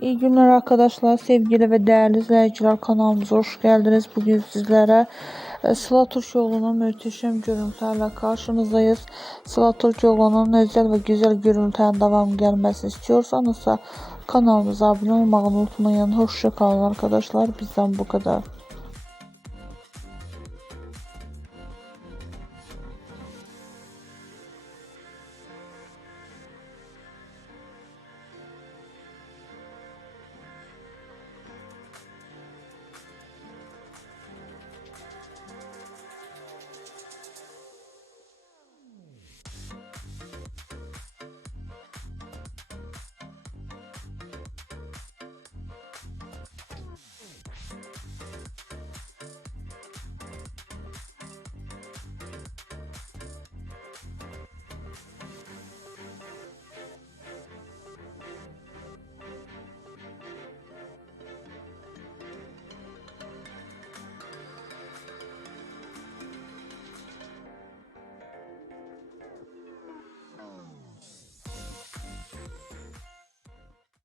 İyi günler arkadaşlar, sevgili ve değerli izleyiciler, kanalımıza hoş geldiniz. Bugün sizlere Sıla Türkoğlu'nun muhteşem görüntülerle karşınızdayız. Sıla Türkoğlu'nun özel ve güzel görüntülerin devam gelmesini istiyorsanız kanalımıza abone olmayı unutmayın. Hoşça kalın arkadaşlar, bizden bu kadar.